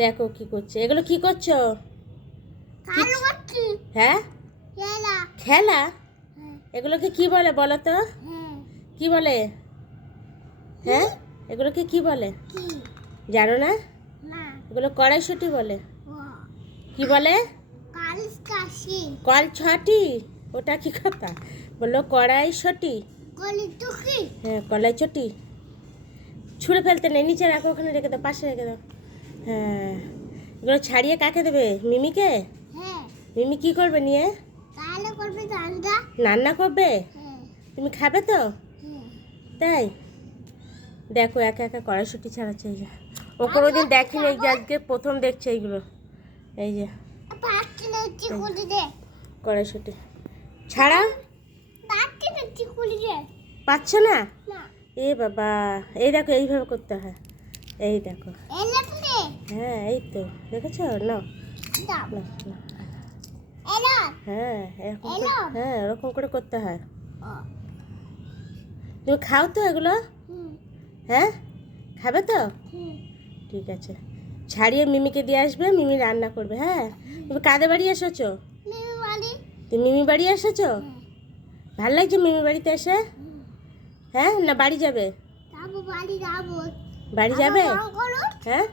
দেখো কি করছে, এগুলো কি করছো? হ্যাঁ, খেলা। এগুলোকে কি বলে বলো তো? কি বলে? হ্যাঁ, এগুলোকে কি বলে জানো না? এগুলো কড়াইশুঁটি বলে। কি বলে? কল ছটি। ওটা কি কথা বললো? কড়াইশুঁটি। হ্যাঁ, কড়াইশুঁটি। ছুঁড়ে ফেলতে নেই, নিচে রাখো, ওখানে রেখে দাও, পাশে রেখে দাও। হ্যাঁ, এগুলো ছাড়িয়ে কাকে দেবে? মিমিকে। মিমি কি করবে নিয়ে? রান্না করবে। তুমি খাবে তো? তাই দেখো, একা একা কড়াইশুঁটি ছাড়াচ্ছে। এই যে ও কোনোদিন দেখেনি, এই যে আজকে প্রথম দেখছে এইগুলো। এই যে কড়াইশুঁটি ছাড়া পাচ্ছ না? এ বাবা, এই দেখো, এইভাবে করতে হয়। এই দেখো, হ্যাঁ, এই তো দেখেছো না? হ্যাঁ, এরকম হ্যাঁ, ওরকম করে করতে হয়। তুমি খাও তো এগুলো? হ্যাঁ, খাবে তো? ঠিক আছে, ছাড়িয়ে মিমিকে দিয়ে আসবে, মিমি রান্না করবে। হ্যাঁ, তুমি কাদের বাড়ি এসেছো? তুমি মিমি বাড়ি এসেছো? ভাল লাগছে মিমি বাড়িতে এসে? হ্যাঁ, না বাড়ি যাবে? বাড়ি যাবে? হ্যাঁ,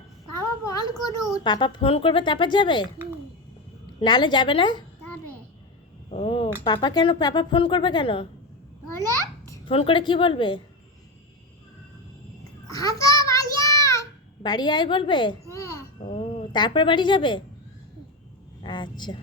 পাপা ফোন করবে তারপর যাবে, নাহলে যাবে না? ও, পাপা কেন? পাপা ফোন করবে কেন? ফোন করে কি বলবে? বাড়ি আয় বলবে? ও, তারপর বাড়ি যাবে? আচ্ছা।